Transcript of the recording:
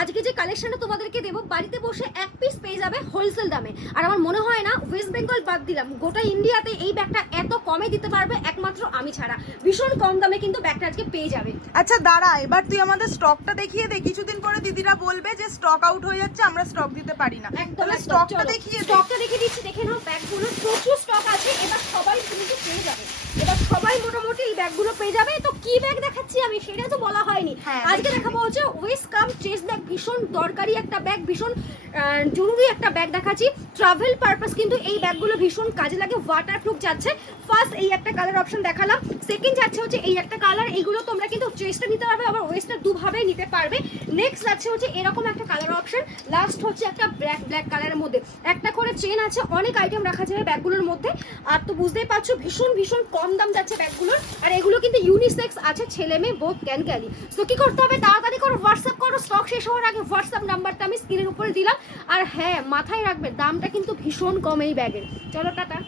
আজকে যে কালেকশনটা তোমাদেরকে দেবো বাড়িতে বসে এক পিস পেয়ে যাবে হোলসেল দামে। আর আমার মনে হয় না ওয়েস্ট বেঙ্গল বাদ দিলাম, গোটা ইন্ডিয়াতে এই ব্যাগটা এত কমে দিতে পারবে একমাত্র আমি ছাড়া। ভীষণ কম দামে কিন্তু ব্যাগটা আজকে পেয়ে যাবে। আচ্ছা দাঁড়া, এবার তুই আমাদের স্টকটা দেখিয়ে দে। কিছুদিন পরে দিদিরা বলবে যে স্টক আউট হয়ে যাচ্ছে, আমরা স্টক দিতে পারি না। একদম স্টকটা দেখিয়ে দে। স্টকটা দেখিয়ে দিচ্ছি, দেখে নাও। ব্যাগগুলো প্রচুর স্টক আছে, এবার সবাই কিন্তু পেয়ে যাবে। এবার সবাই মোটামুটি এই ব্যাগগুলো পেয়ে যাবে। তো কি ব্যাগ দেখাচ্ছি আমি সেটা তো বলা হয়নি। আজকে দেখাবো হচ্ছে ওয়েস্ট কাম চেস্ট ব্যাগ। ভীষণ দরকারি একটা ব্যাগ, ভীষণ জরুরি একটা ব্যাগ দেখাচ্ছি। ট্রাভেল পারপাস কিন্তু এই ব্যাগগুলো ভীষণ কাজে লাগে। ওয়াটারপ্রুফ যাচ্ছে। ফার্স্ট এই একটা কালার অপশন দেখালাম, সেকেন্ড যাচ্ছে হচ্ছে এই একটা কালার। এইগুলো তোমরা কিন্তু চেস্টে নিতে পারবে, আবার ওয়েস্টটা দুভাবেই নিতে পারবে। নেক্সট যাচ্ছে হচ্ছে এরকম একটা কালার অপশন। লাস্ট হচ্ছে একটা ব্ল্যাক কালারের মধ্যে একটা করে চেন আছে। অনেক আইটেম রাখা যাবে ব্যাগগুলোর মধ্যে। আর তো বুঝতেই পারছো ভীষণ ভীষণ কম দাম যাচ্ছে ব্যাগগুলোর। আর এগুলো কিন্তু ইউনিসেক্স আছে, ছেলে মেয়ে বোথ ক্যান ক্যারি। তো কি করতে হবে, তাড়াতাড়ি করে হোয়াটসঅ্যাপ করো। স্টক শেষ হওয়ার আগে হোয়াটসঅ্যাপ নাম্বারটা আমি স্ক্রিনের উপরে দিলাম। আর হ্যাঁ, মাথায় রাখবে দামটা কিন্তু ভীষণ কম এই ব্যাগের। চলো টাটা।